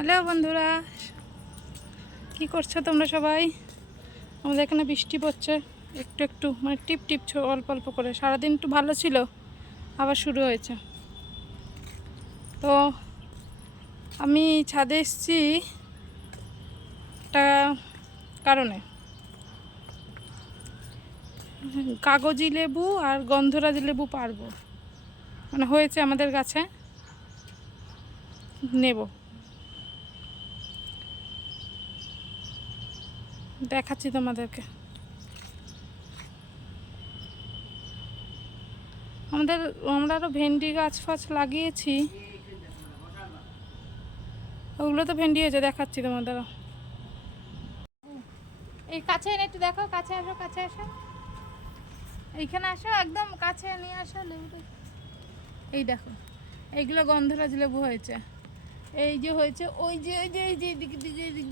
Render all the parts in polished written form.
Hello বন্ধুরা, কি করছো তোমরা সবাই? আমাদের এখানে বৃষ্টি পড়ছে একটু একটু, মানে টিপ টিপ অল্প অল্প করে। সারাদিন একটু ভালো ছিল, আবার শুরু হয়েছে। তো আমি ছাদে এসেছি একটা কারণে। কাগজি লেবু আর গন্ধরাজ লেবু পারবো, মানে হয়েছে আমাদের গাছে, নেব। দেখাচ্ছি তোমাদেরকে। আমরা আরও ভেন্ডি গাছ ফাছ লাগিয়েছি, ওগুলো তো ভেন্ডি হয়েছে, দেখাচ্ছি তোমাদের। এই কাছে এনে একটু দেখো, কাছে আসো, কাছে আসো, এইখানে আসো, একদম কাছে নিয়ে আসো লেবুটা। এই দেখো, এইগুলো গন্ধরাজ লেবু হয়েছে। এই যে হয়েছে, ওই যে এই যে দিক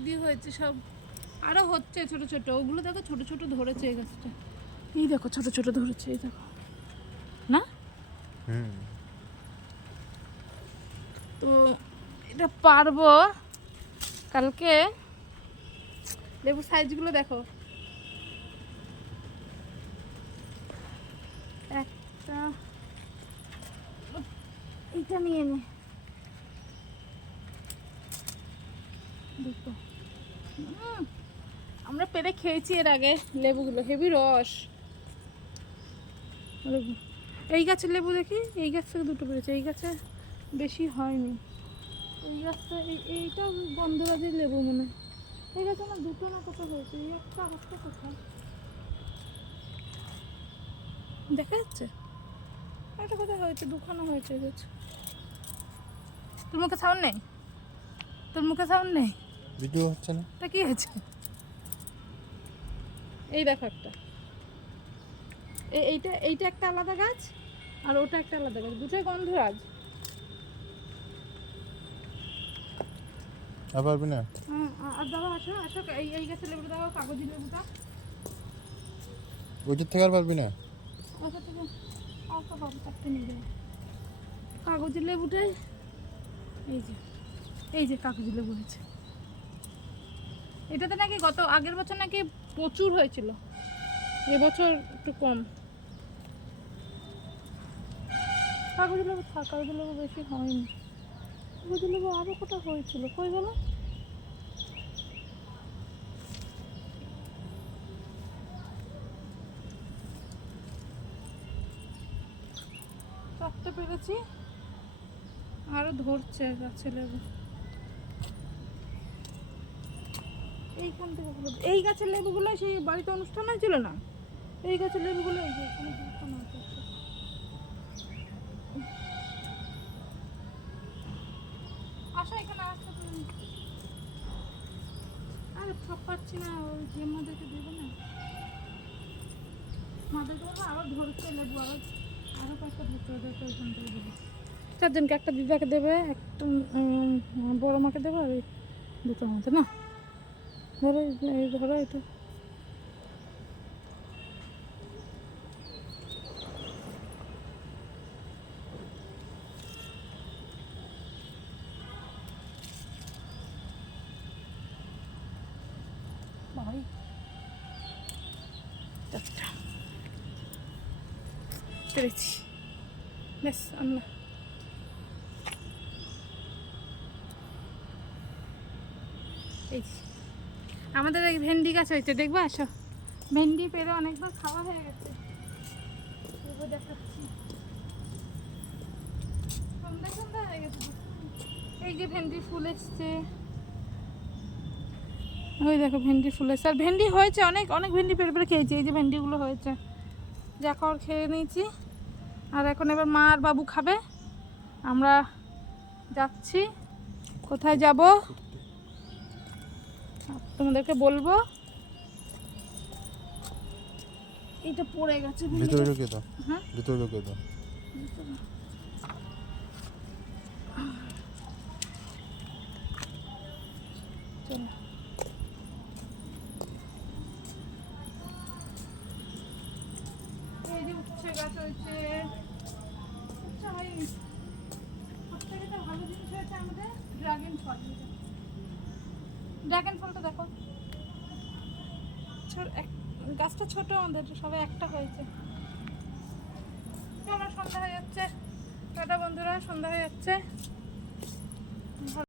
দিয়ে হয়েছে সব, আরও হচ্ছে ছোট ছোট। ওগুলো দেখো ছোট ছোট ধরেছে এই গাছটা, এই দেখো ছোট ছোট ধরেছে, এই দেখো না। তো এটা পারবো কালকে। লেবু সাইজগুলো দেখো, একটা এইটা নিয়ে নে, দুটো। আমরা পেরে খেয়েছি এর আগে লেবুগুলো, হেভি রস। এই গাছের লেবু দেখি, এই গাছ থেকে দুটো পেরেছে, এই গাছে বেশি হয়নি। এই গাছটা এইটা গন্ধরাজের লেবু মনে হয়। এই গাছে না দুটো না কত হয়েছে, এই একটা গাছটা কোথায় দেখা যাচ্ছে, একটা কোথায় হয়েছে, দুখানা হয়েছে এই গাছ। তোর মুখে সাউন্ড নেই, তোর মুখে সাউন্ড নেই, ভিডিও হচ্ছে না। তা কি হয়েছে? এই দেখো একটা, এইটা এইটা একটা আলাদা গাছ, আর ওটা একটা আলাদা গাছ, দুটোই গন্ধরাজ। আর পারবি না। আর দাদা আসো আসো, এই গাছের লেবুটা দেখো, কাগজি লেবুটা। ওইটার থেকে আর পারবি না। ওটা থেকে অল্প পাবো, চারটে নিয়ে যাবো। কাগজি লেবুটাই এই যে কাগজি লেবু হয়েছে। এটাতে নাকি আগের বছর নাকি প্রচুর হয়েছিল, এবছর একটু কম। কাগজি লেবু বেশি হয়নি। কাগজি লেবু আরও কোথাও হয়েছিল, কই গেল? চারটে পেরেছি, আরও ধরছে গাছে লেবু। এইখান থেকে এই গাছের লেবুগুলো সেই বাড়িতে অনুষ্ঠান হয়েছিল না, এই গাছের লেবুগুলো এই যে এখানে অনুষ্ঠান হয়েছে। আসো এখানে, আসো তুমি। আরে সব পাচ্ছি না, ওই যে মাদেরকে দেবো না, মাদেরকে বলবো আরও ধরছে লেবু, আরও কয়েকটা ধরতে ওদেরকে ওইখান থেকে দেবো। চারজনকে, একটা দিদাকে দেবে, একটা বড় মাকে দেবে, আর এই দুটো মতো না। ধরো এই ধরো এটা, ভাই চারটা পেরেছি, বেশ আন্না। এই আমাদের এই ভেন্ডি গাছ হয়েছে, দেখবো আসো। ভেন্ডি পেরে অনেকবার খাওয়া হয়ে গেছে, দেখাচ্ছি। সন্ধ্যা সন্ধ্যা হয়ে গেছে। এই যে ভেন্ডি ফুল এসছে, ওই দেখো ভেন্ডি ফুল এসছে, আর ভেন্ডি হয়েছে অনেক অনেক ভেন্ডি পেরে পেরে খেয়েছি। এই যে ভেন্ডিগুলো হয়েছে, যা খাওয়ার খেয়ে নিয়েছি। আর এখন এবার মা আর বাবু খাবে, আমরা যাচ্ছি। কোথায় যাব তোমাদেরকে বলবো। এটা পড়ে গেছে, ভিতরে ঢুকে দাও। হ্যাঁ ভিতরে ঢুকে দাও। চলো, এই যে উচ্ছে গাছ হয়েছে, উচ্ছে হয়নি। সব থেকে তো ভালো জিনিস হয়েছে আমাদের ড্রাগন ফল। ড্রাগন ফলটা দেখো, গাছটা ছোট, আমাদের সবাই একটা হয়েছে। চলো, সন্ধ্যা হয়ে যাচ্ছে, টাটা বন্ধুরা, সন্ধ্যা হয়ে যাচ্ছে।